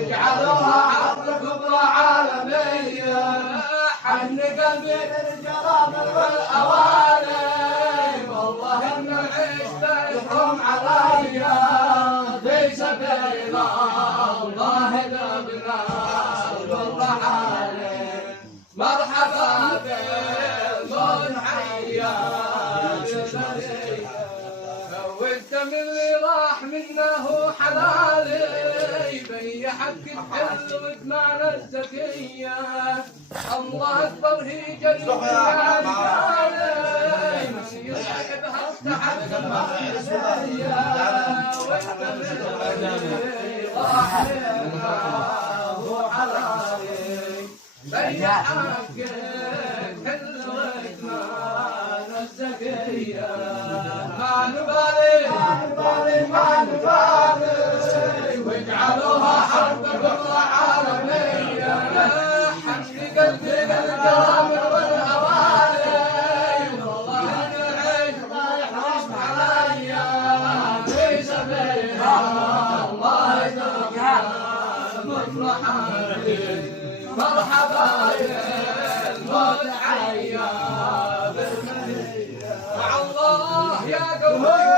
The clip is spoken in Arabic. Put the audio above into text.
اجعلوها عرض كبرى عالمية حن قلبي للجرام والأواني والله إن نعيش بينهم عليا في سبيل الله ذبنا والرحالي مرحبا بالمن حيا وانت من اللي راح منه حلالي بي حق الحل وثمان الزكية الله اكبر هي جنة يا رجالي من يصحبها استحق المرسية وانت من اللي راح منه حلالي بي حق الحل وثمان الزكية ما نبالي واجعلوها حرب كبرى عالمية حن قلبي للجرام والأواني والله نعيش رايح عليا في سبيل الله يدركها مفرحاني مرحبا يا الموت حيا بالمنية مع الله يا قوي.